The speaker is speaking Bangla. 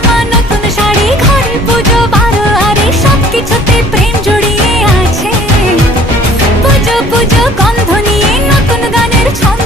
জামা নতুন শাড়ি ঘরে পুজো বারো আরে সবকিছুতে প্রেম জড়িয়ে আছে। পুজো পুজো গন্ধ নিয়ে নতুন গানের ছন্দ